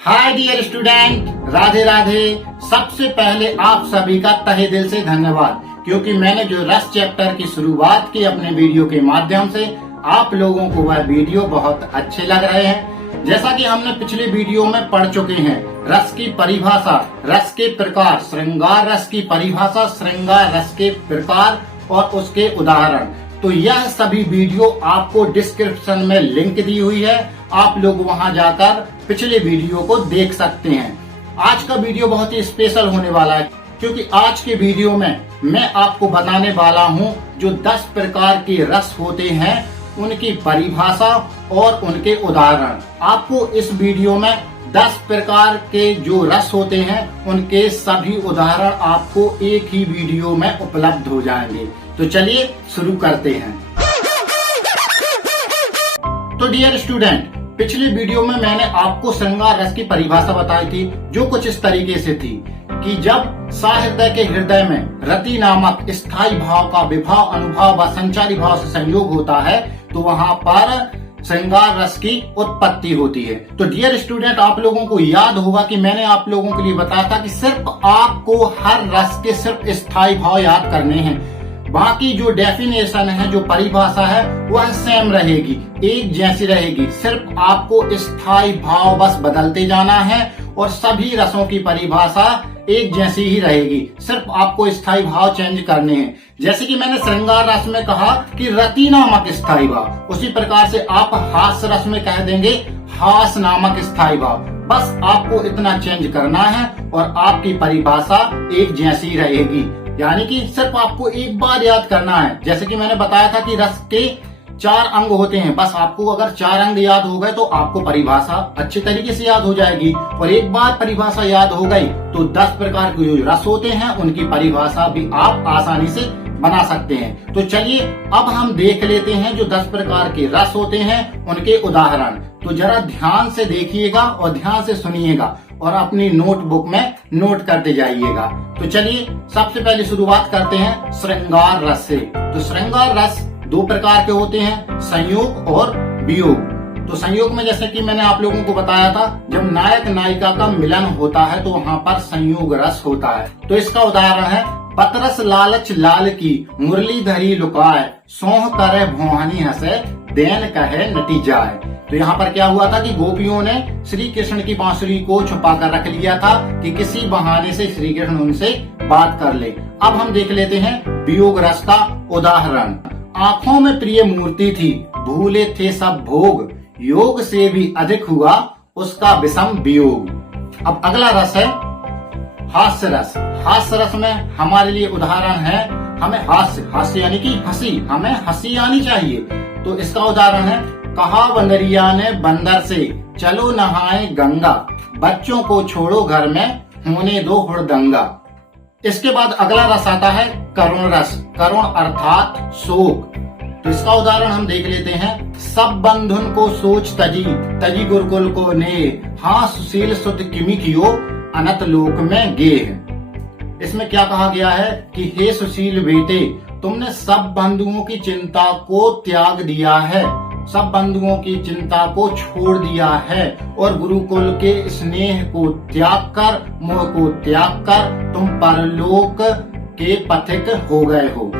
हाय dear student, Radhe Radhe. सबसे पहले आप सभी का तहे दिल से धन्यवाद, क्योंकि मैंने जो रस चैप्टर की शुरुआत की अपने वीडियो के माध्यम से, आप लोगों को वह वीडियो बहुत अच्छे लग रहे हैं। जैसा कि हमने पिछले वीडियो में पढ़ चुके हैं, रस की परिभाषा, रस के प्रकार, श्रृंगार रस की परिभाषा, श्रृंगार रस के प्रकार और उसके उदाहरण। तो यह सभी वीडियो आपको डिस्क्रिप्शन में लिंक दी हुई है, आप लोग वहां जाकर पिछले वीडियो को देख सकते हैं। आज का वीडियो बहुत ही स्पेशल होने वाला है, क्योंकि आज के वीडियो में मैं आपको बताने वाला हूं जो 10 प्रकार के रस होते हैं, उनकी परिभाषा और उनके उदाहरण। आपको इस वीडियो में 10 प्रकार के जो रस होते हैं उनके सभी उदाहरण आपको एक ही वीडियो में उपलब्ध हो जाएंगे। तो चलिए शुरू करते हैं। तो डियर स्टूडेंट, पिछले वीडियो में मैंने आपको श्रृंगार रस की परिभाषा बताई थी, जो कुछ इस तरीके से थी कि जब साहृदय के हृदय में रति नामक स्थायी भाव का विभाव, अनुभाव व संचारी भाव से संयोग होता है, तो वहां पर श्रृंगार रस की उत्पत्ति होती है। तो डियर स्टूडेंट, आप लोगों को याद होगा कि मैंने आप लोगों के लिए बताया था कि सिर्फ आपको हर रस के सिर्फ स्थायी भाव याद करने हैं, बाकी जो डेफिनेशन है, जो परिभाषा है, वह सेम रहेगी, एक जैसी रहेगी। सिर्फ आपको स्थायी भाव बस बदलते जाना है और सभी रसों की परिभाषा एक जैसी ही रहेगी, सिर्फ आपको स्थायी भाव चेंज करने हैं। जैसे कि मैंने श्रृंगार रस में कहा कि रति नामक स्थायी भाव, उसी प्रकार से आप हास्य रस में कह देंगे हास नामक स्थायी भाव। बस आपको इतना चेंज करना है और आपकी परिभाषा एक जैसी रहेगी, यानी कि सिर्फ आपको एक बार याद करना है। जैसे कि मैंने बताया था कि रस के 4 अंग होते हैं, बस आपको अगर 4 अंग याद हो गए तो आपको परिभाषा अच्छे तरीके से याद हो जाएगी। और एक बार परिभाषा याद हो गई तो 10 प्रकार के जो रस होते हैं उनकी परिभाषा भी आप आसानी से बना सकते हैं। तो चलिए अब हम देख लेते हैं जो 10 प्रकार के रस होते हैं उनके उदाहरण। तो जरा ध्यान से देखिएगा और ध्यान से सुनिएगा और अपनी नोटबुक में नोट करते जाइएगा। तो चलिए सबसे पहले शुरुआत करते हैं श्रृंगार रस से। तो श्रृंगार रस 2 प्रकार के होते हैं, संयोग और वियोग। तो संयोग में जैसे कि मैंने आप लोगों को बताया था, जब नायक नायिका का मिलन होता है तो वहाँ पर संयोग रस होता है। तो इसका उदाहरण है पतरस लालच लाल की मुरलीधरी लुकाए, सोह करे भोहनी हंसे, देन कहे नटी जाए। तो यहाँ पर क्या हुआ था कि गोपियों ने श्री कृष्ण की बांसुरी को छुपा कर रख लिया था कि किसी बहाने से श्री कृष्ण उनसे बात कर ले। अब हम देख लेते हैं वियोग रस का उदाहरण। आंखों में प्रिय मूर्ति थी, भूले थे सब भोग, योग से भी अधिक हुआ उसका विषम वियोग। अब अगला रस है हास्य रस। हास्य रस में हमारे लिए उदाहरण है, हमें हास्य यानी कि हंसी, हमें हंसी आनी चाहिए। तो इसका उदाहरण है कहा बंदरिया ने बंदर से, चलो नहाए गंगा, बच्चों को छोड़ो घर में, होने दो हुड़दंगा। इसके बाद अगला रस आता है करुण रस। करुण अर्थात शोक। तो इसका उदाहरण हम देख लेते हैं। सब बंधुन को सोच तजी, तजी गुरुकुल को ने, हाँ सुशील सुत किमि कियो, अनंत लोक में गेह। इसमें क्या कहा गया है कि हे सुशील बेटे, तुमने सब बंधुओं की चिंता को त्याग दिया है, सब बंधुओं की चिंता को छोड़ दिया है और गुरुकुल के स्नेह को त्याग कर, मोह को त्याग कर तुम परलोक के पथिक हो गए हो।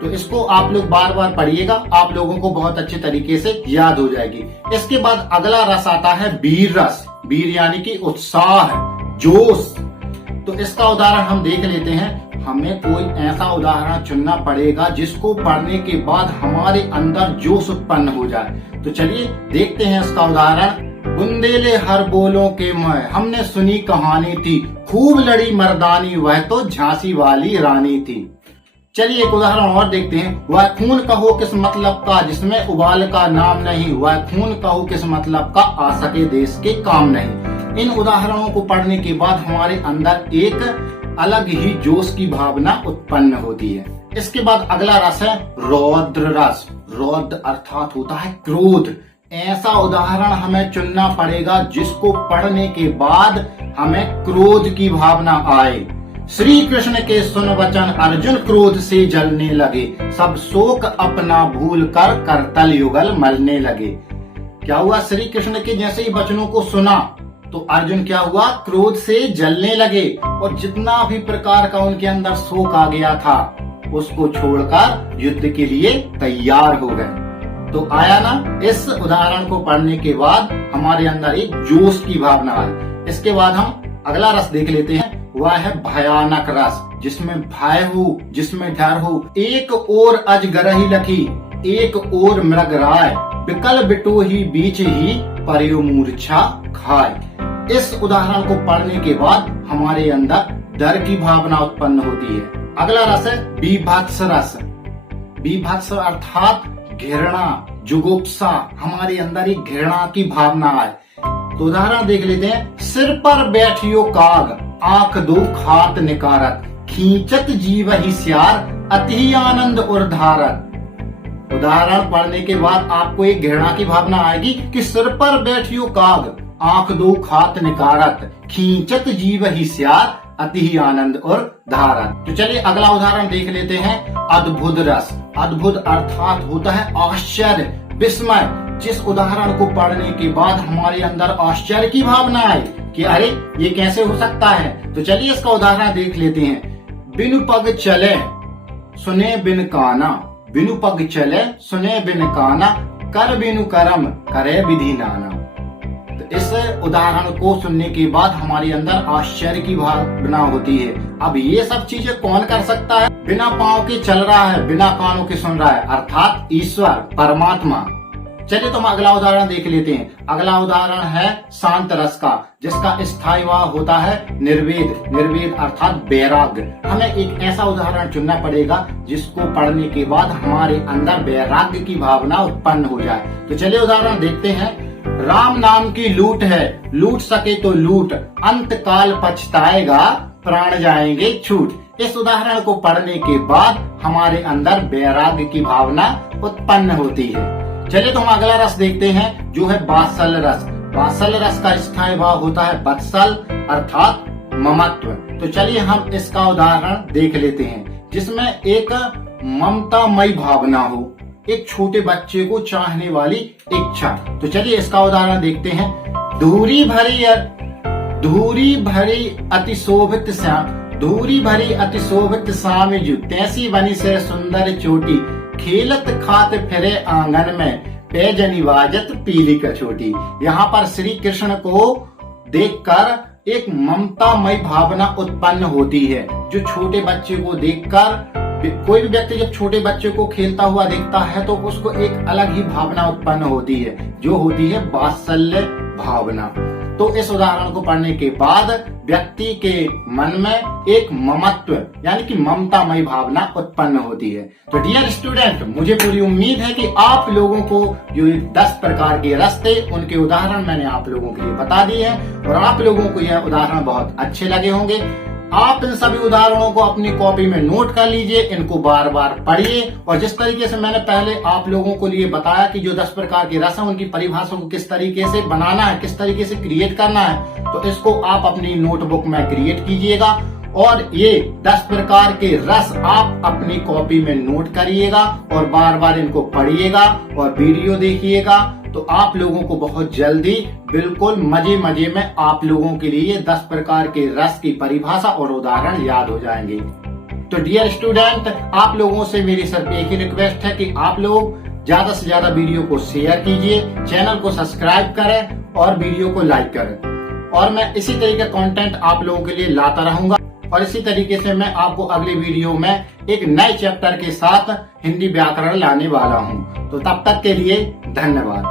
तो इसको आप लोग बार बार पढ़िएगा, आप लोगों को बहुत अच्छे तरीके से याद हो जाएगी। इसके बाद अगला रस आता है वीर रस। वीर यानी कि उत्साह, जोश। तो इसका उदाहरण हम देख लेते हैं। हमें कोई ऐसा उदाहरण चुनना पड़ेगा जिसको पढ़ने के बाद हमारे अंदर जोश उत्पन्न हो जाए। तो चलिए देखते हैं इसका उदाहरण। बुंदेले हर बोलों के मैं, हमने सुनी कहानी थी, खूब लड़ी मर्दानी, वह तो झांसी वाली रानी थी। चलिए एक उदाहरण और देखते हैं। वह खून कहो किस मतलब का, जिसमें उबाल का नाम नहीं, वह खून कहो किस मतलब का, आ सके देश के काम नहीं। इन उदाहरणों को पढ़ने के बाद हमारे अंदर एक अलग ही जोश की भावना उत्पन्न होती है। इसके बाद अगला रस है रौद्र रस। रौद्र अर्थात होता है क्रोध। ऐसा उदाहरण हमें चुनना पड़ेगा जिसको पढ़ने के बाद हमें क्रोध की भावना आए। श्री कृष्ण के सुन वचन, अर्जुन क्रोध से जलने लगे, सब शोक अपना भूल कर करतल युगल मलने लगे। क्या हुआ? श्री कृष्ण के जैसे ही वचनों को सुना तो अर्जुन क्या हुआ, क्रोध से जलने लगे और जितना भी प्रकार का उनके अंदर शोक आ गया था उसको छोड़कर युद्ध के लिए तैयार हो गए। तो आया ना, इस उदाहरण को पढ़ने के बाद हमारे अंदर एक जोश की भावना है। इसके बाद हम अगला रस देख लेते हैं, वह है भयानक रस, जिसमें भय हो, जिसमें डर हो। एक ओर अजगरही लखी, एक ओर मृगराय, बिकल बिटो ही बीच ही पर्यो मूर्छा खाए। इस उदाहरण को पढ़ने के बाद हमारे अंदर डर की भावना उत्पन्न होती है। अगला रस है बीभत्स रस। बीभत्स अर्थात घृणा, जुगुप्सा, हमारे अंदर एक घृणा की भावना है। तो उदाहरण देख लेते हैं, सिर पर बैठियो काग, आंख दो खात निकारत, खींचत जीव ही स्यार, अति आनंद और धारत। उदाहरण पढ़ने के बाद आपको एक घृणा की भावना आएगी कि सिर पर बैठियो काग, आंख दो खात निकारत, खींचत जीव ही स्यार, अति ही आनंद और धारत। तो चलिए अगला उदाहरण देख लेते हैं, अद्भुत रस। अद्भुत अर्थात होता है आश्चर्य, विस्मय। जिस उदाहरण को पढ़ने के बाद हमारे अंदर आश्चर्य की भावना आए कि अरे ये कैसे हो सकता है। तो चलिए इसका उदाहरण देख लेते हैं, बिनु पग चले सुने बिन काना, बिनु पग चले सुने बिन काना, कर बिनु करम करे विधि नाना। तो इस उदाहरण को सुनने के बाद हमारे अंदर आश्चर्य की भावना होती है। अब ये सब चीजें कौन कर सकता है? बिना पांव के चल रहा है, बिना कानों के सुन रहा है, अर्थात ईश्वर परमात्मा। चलिए तो हम अगला उदाहरण देख लेते हैं। अगला उदाहरण है शांत रस का, जिसका स्थायी भाव होता है निर्वेद। निर्वेद अर्थात वैराग्य। हमें एक ऐसा उदाहरण चुनना पड़ेगा जिसको पढ़ने के बाद हमारे अंदर वैराग्य की भावना उत्पन्न हो जाए। तो चलिए उदाहरण देखते हैं, राम नाम की लूट है, लूट सके तो लूट, अंत काल पछताएगा, प्राण जाएंगे छूट। इस उदाहरण को पढ़ने के बाद हमारे अंदर वैराग्य की भावना उत्पन्न होती है। चलिए तो हम अगला रस देखते हैं, जो है वात्सल रस। वात्सल रस का स्थायी भाव होता है वत्सल अर्थात ममत्व। तो चलिए हम इसका उदाहरण देख लेते हैं, जिसमें एक ममतामयी भावना हो, एक छोटे बच्चे को चाहने वाली इच्छा। तो चलिए इसका उदाहरण देखते हैं, धूरी भरी अति शोभित श्याम, धूरी भरी अति शोभित श्याम जू, तैसी बनी से सुंदर चोटी, खेलत खात फिरे आंगन में, पैजनी बाजत पीली कचोटी। यहाँ पर श्री कृष्ण को देखकर एक ममतामयी भावना उत्पन्न होती है। जो छोटे बच्चे को देखकर, कोई भी व्यक्ति जब छोटे बच्चे को खेलता हुआ देखता है तो उसको एक अलग ही भावना उत्पन्न होती है, जो होती है वात्सल्य भावना। तो इस उदाहरण को पढ़ने के बाद व्यक्ति के मन में एक ममत्व यानी कि ममतामयी भावना उत्पन्न होती है। तो डियर स्टूडेंट, मुझे पूरी उम्मीद है कि आप लोगों को जो 10 प्रकार के रस थे उनके उदाहरण मैंने आप लोगों के लिए बता दिए हैं और आप लोगों को यह उदाहरण बहुत अच्छे लगे होंगे। आप इन सभी उदाहरणों को अपनी कॉपी में नोट कर लीजिए, इनको बार बार पढ़िए और जिस तरीके से मैंने पहले आप लोगों को लिए बताया कि जो 10 प्रकार के रस हैं उनकी परिभाषा को किस तरीके से बनाना है, किस तरीके से क्रिएट करना है, तो इसको आप अपनी नोटबुक में क्रिएट कीजिएगा और ये 10 प्रकार के रस आप अपनी कॉपी में नोट करिएगा और बार बार इनको पढ़िएगा और वीडियो देखिएगा। तो आप लोगों को बहुत जल्दी बिल्कुल मजे मजे में आप लोगों के लिए 10 प्रकार के रस की परिभाषा और उदाहरण याद हो जाएंगे। तो डियर स्टूडेंट, आप लोगों से मेरी सिर्फ एक ही रिक्वेस्ट है कि आप लोग ज्यादा से ज्यादा वीडियो को शेयर कीजिए, चैनल को सब्सक्राइब करें और वीडियो को लाइक करें और मैं इसी तरीके का कंटेंट आप लोगों के लिए लाता रहूंगा और इसी तरीके से मैं आपको अगली वीडियो में एक नए चैप्टर के साथ हिंदी व्याकरण लाने वाला हूं। तो तब तक के लिए धन्यवाद।